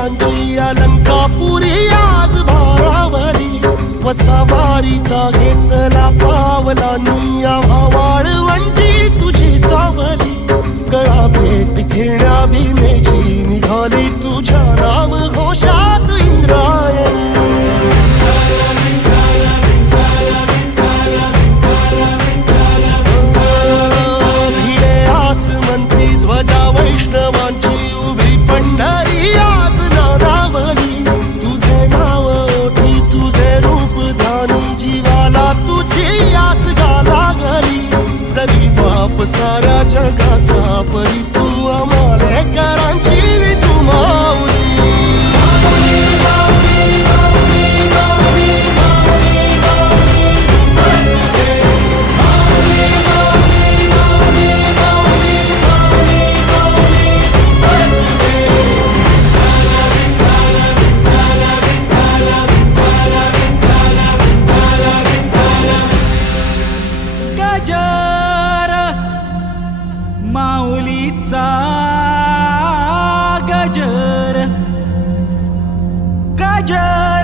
वीरांची अलंकापुरी आज भारावरी वसावारीचा घेतला पावलांनी आम्हा वाळवंटी तुझी सावली गळा भेट घेण्या भीमेची निघाली तुझ्या राम घोषात इंद्रायणी भिडे आसमंती ध्वजा वैष्णवांची उभी पंढरी आज नारावली तुझे नाव ओठी तुझे रूप ध्यानी जीवाला तुझी आस गाला गली जरी बाप साऱ्या जगाचा परी तू आमालेकरांची विठू माऊली गजर माऊलीचा गजर गजर